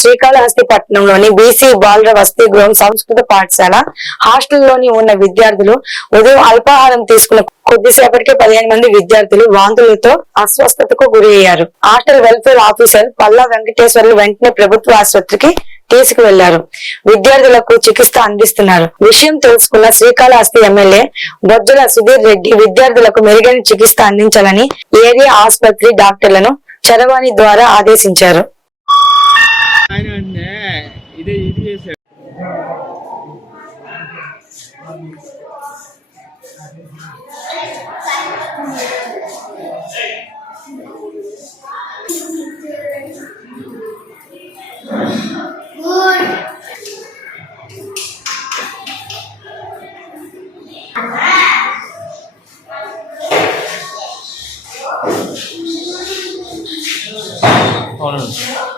శ్రీకాళహస్తి పట్టణంలోని బీసీ బాలుర వసతి గృహం సంస్కృత పాఠశాల హాస్టల్లోని ఉన్న విద్యార్థులు ఉదయం అల్పాహారం తీసుకున్న కొద్దిసేపటికే పదిహేను మంది విద్యార్థులు వాంతులతో అస్వస్థతకు గురి అయ్యారు. Hostel welfare officer Palla Venkateswarlu వెంటనే ప్రభుత్వ ఆసుపత్రికి తీసుకువెళ్ళారు విద్యార్థులకు చికిత్స అందిస్తున్నారు. విషయం తెలుసుకున్న శ్రీకాళహస్తి ఎమ్మెల్యే బొజ్జల సుధీర్ రెడ్డి విద్యార్థులకు మెరుగైన చికిత్స అందించాలని ఏరియా ఆసుపత్రి డాక్టర్లను చరవాణి ద్వారా ఆదేశించారు. 1대1에서 저는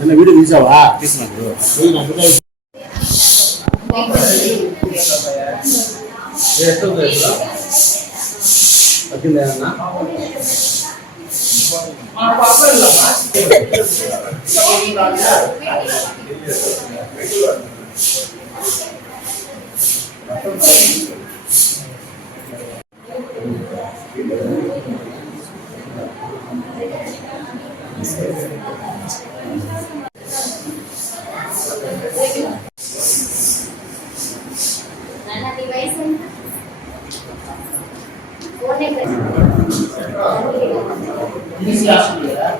என்ன வீடு வீசாவா பேசுனா ಎಷ್ಟು ಅದಿಲ್ಲ ఏపీ, ఏపీ. రాష్ట్రం ఉంది, ఏముంది?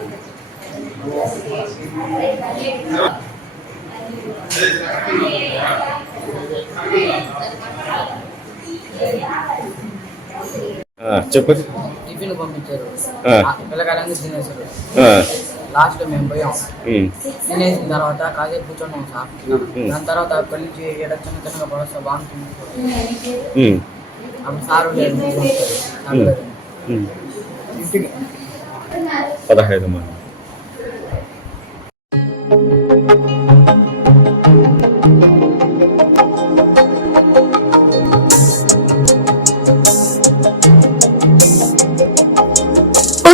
కరెంట్ ఆఫీస్ టిఫిన్ పంపించారు. ఆ. పిల్లకాయలందరూ తినేసారు లాస్ట్లో మేము పోయాం. తినేసిన తర్వాత కాసేపు కూర్చున్నాం సార్. దాని తర్వాత అక్కడి నుంచి ఏడ చిన్న చిన్నగా పడొస్తా బాగుంటుంది అప్పుడు సారు పదహైదు మంది.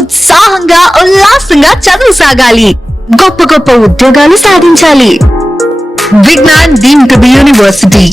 ఉత్సాహంగా ఉల్లాసంగా చదువు సాగాలి గొప్ప గొప్ప ఉద్యోగాలు సాధించాలి. Vignan deemed university.